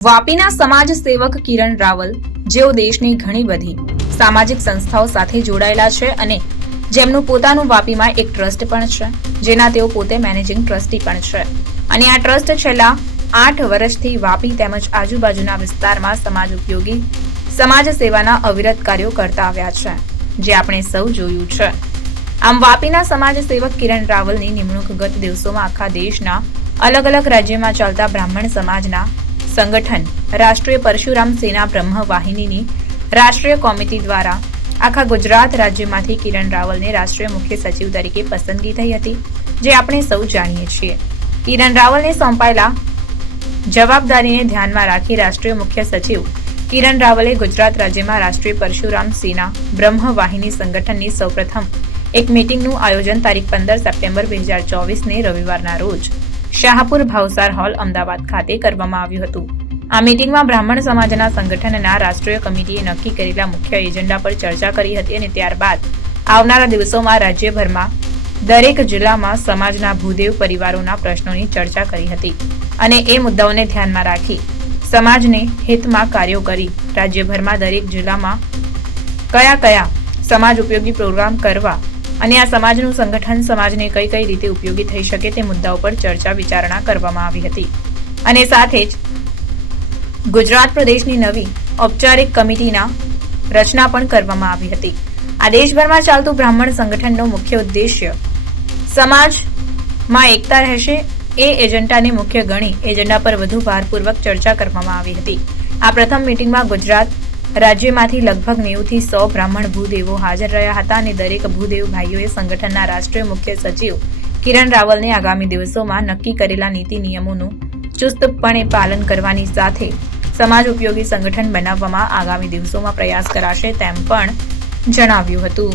વાપીના સમાજ સેવક કિરણ રાવલ, જેઓ દેશની ઘણી બધી સામાજિક સંસ્થાઓ સાથે જોડાયેલા છે અને જેમનું પોતાનું વાપીમાં એક ટ્રસ્ટ પણ છે, જેના તેઓ પોતે મેનેજિંગ ટ્રસ્ટી પણ છે અને આ ટ્રસ્ટ છેલ્લા 8 વર્ષથી વાપી તેમજ આજુબાજુના વિસ્તારમાં સમાજ ઉપયોગી સમાજ સેવાના અવિરત કાર્યો કરતા આવ્યા છે, જે આપણે સૌ જોયું છે। આમ વાપીના સમાજ સેવક કિરણ રાવલની નિમણૂક ગત દિવસોમાં આખા દેશના અલગ અલગ રાજ્યમાં ચાલતા બ્રાહ્મણ સમાજના સંગઠન રાષ્ટ્રીય પરશુરામ સેના બ્રહ્મ વાહિનીની રાષ્ટ્રીય કમિટી દ્વારા આખા ગુજરાત રાજ્યમાંથી કિરણ રાવલને રાષ્ટ્રીય મુખ્ય સચિવ તરીકે પસંદગી થઈ હતી, જે આપણે સૌ જાણીએ છીએ। કિરણ રાવલને સોંપાયેલા જવાબદારીને ધ્યાનમાં રાખી રાષ્ટ્રીય મુખ્ય સચિવ કિરણ રાવલે ગુજરાત રાજ્યમાં રાષ્ટ્રીય પરશુરામ સેના બ્રહ્મ વાહિની સંગઠનની સૌપ્રથમ એક મીટિંગનું આયોજન તારીખ 15 સપ્ટેમ્બર 2024ને રવિવારના રોજ શાહપુર ભાવસાર હોલ અમદાવાદ ખાતે કરવામાં આવ્યું હતું। આ મીટિંગમાં બ્રાહ્મણ સમાજના સંગઠનના રાષ્ટ્રીય કમિટીએ નક્કી કરેલા મુખ્ય એજન્ડા પર ચર્ચા કરી હતી અને ત્યારબાદ આવનારા દિવસોમાં રાજ્યભરમાં દરેક જિલ્લામાં સમાજના ભૂદેવ પરિવારોના પ્રશ્નોની ચર્ચા કરી હતી અને એ મુદ્દાઓને ધ્યાનમાં રાખી સમાજને હિતમાં કાર્યો કરી રાજ્યભરમાં દરેક જિલ્લામાં કયા સમાજ ઉપયોગી પ્રોગ્રામ કરવા અને આ સમાજનું સંગઠન સમાજને કઈ કઈ રીતે ઉપયોગી થઈ શકે તે મુદ્દાઓ પર ચર્ચા વિચારણા કરવામાં આવી હતી અને સાથે જ ગુજરાત પ્રદેશની નવી ઔપચારિક કમિટીના રચના પણ કરવામાં આવી હતી। આ દેશભરમાં ચાલતું બ્રાહ્મણ સંગઠનનો મુખ્ય ઉદ્દેશ્ય સમાજમાં એકતા રહેશે એ એજન્ડાને મુખ્ય ગણી એજન્ડા પર વધુ ભારપૂર્વક ચર્ચા કરવામાં આવી હતી। આ પ્રથમ મીટિંગમાં ગુજરાત રાજ્યમાંથી લગભગ 90 થી 100 બ્રાહ્મણ ભૂદેવો હાજર રહ્યા હતા અને દરેક ભૂદેવ ભાઈઓએ સંગઠનના રાષ્ટ્રીય મુખ્ય સચિવ કિરણ રાવલને આગામી દિવસોમાં નક્કી કરેલા નીતિ નિયમોનું ચુસ્તપણે પાલન કરવાની સાથે સમાજ ઉપયોગી સંગઠન બનાવવામાં આગામી દિવસોમાં પ્રયાસ કરાશે તેમ પણ જણાવ્યું હતું।